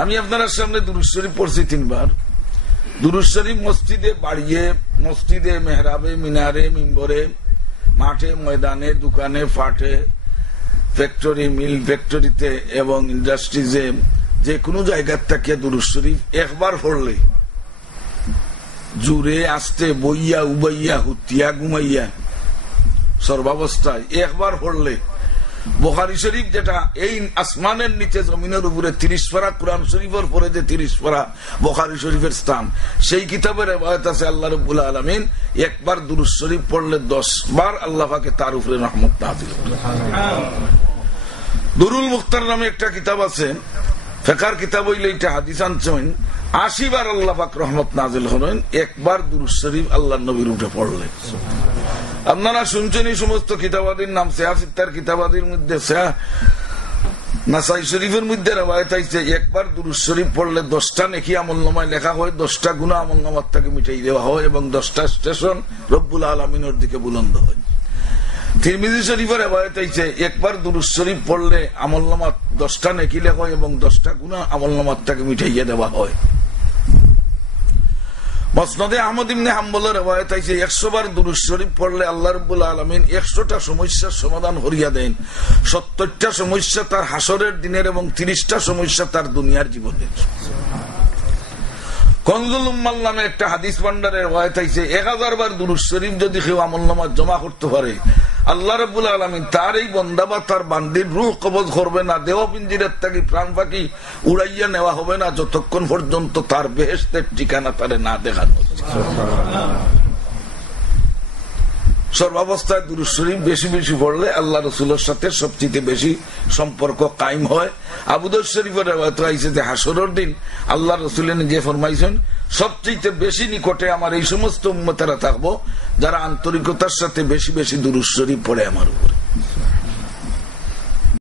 আমি আপনার সামনে দুরূদ শরীফ পড়ছি 3 বার। দুরূদ শরীফ মসজিদে বাড়িয়ে, মসজিদে, মেহরাবে, মিনারে, মিম্বরে, মাঠে, ময়দানে, দোকানে, ফাটে, ফ্যাক্টরি, মিল ফ্যাক্টরিতে এবং ইন্ডাস্ট্রিজে, যে কোনো জায়গার থেকে দুরূদ শরীফ একবার পড়লে জুড়ে আসতে বইয়া উবাইয়া হুতিয়া ঘুমাইয়া সর্বাবস্থায় একবার পড়লে বুখারী শরীফ, যেটা এই আসমানের নিচে জমিনের উপরে 30 পারা কুরআন শরীফের পরে যে 30 পারা বুখারী শরীফের স্থান, সেই কিতাবের রিওয়ায়াত আছে আল্লাহ রাব্বুল আলামিন একবার দুরূদ শরীফ পড়লে 10 বার আল্লাহ পাকে তার উপরে রহমত নাযিল করেন। দুরুল মুখতার নামে একটা কিতাব আছে, ফিকহের কিতাব হইলে এটা হাদিস আনছেন, 80 বার আল্লাহ পাক রহমত নাযিল করেন একবার দুরূদ শরীফ আল্লাহর নবীর উপরে পড়লে। আপনারা শুনছেন এই সমস্ত কিতাবাদির নাম, সিয়াসিত্তার কিতাবাদির মধ্যে নাসাই শরীফের মধ্যে রিওয়ায়াত আছে একবার দুরূদ শরীফ পড়লে 10টা নেকি আমলনামায় লেখা হয়, 10টা গুনাহ আমলনামার থেকে মিটাই দেওয়া হয় এবং 10টা স্টেশন রব্বুল আলামিনের দিকে বুলন্দ হয়। তিরমিজি শরীফের রিওয়ায়াত আছে একবার দুরূদ শরীফ পড়লে আমলনামা 10টা নেকি লেখা হয় এবং 10টা গুনাহ আমলনামার থেকে মিটাইয়া দেওয়া হয়। মুসনাদে আহমদ ইবনে হাম্বলের রিওয়ায়াত আছে 100 বার দুরূদ শরীফ পড়লে আল্লাহ রাব্বুল আলামিন 100টা সমস্যার সমাধান করিয়া দেন। 70টা সমস্যা তার হাসরের দিনের এবং 30টা সমস্যা তার দুনিয়ার জীবনের। কনজুল উম্মাল নামে একটা হাদিস ভান্ডারের রিওয়ায়াত আছে 1000 বার দুরূদ শরীফ যদি কেউ আমলনামা জমা করতে পারে আল্লাহ রাব্বুল আলামিন তার এই বান্দা বা তার বান্দির রূহ কবজ করবে না, দেহ পিঞ্জিরের থেকে প্রাণ পাখি উড়াইয়া নেওয়া হবে না যতক্ষণ পর্যন্ত তার বেহেশতের ঠিকানা তারে না দেখানো হচ্ছে। সর্বাবস্থায় দুরূদ শরীফ বেশি বেশি পড়লে আল্লাহ রাসূলের সাথে সবচেয়ে বেশি সম্পর্ক কায়েম হয়। আবু দাউদ শরীফের রিওয়ায়াত আছে যে হাসরের দিন আল্লাহ রাসূল নিজে ফরমাইছেন সবচেয়ে বেশি নিকটে আমার এই সমস্ত উম্মতেরা থাকবো যারা আন্তরিকতার সাথে বেশি বেশি দুরূদ শরীফ পড়ে আমার উপরে।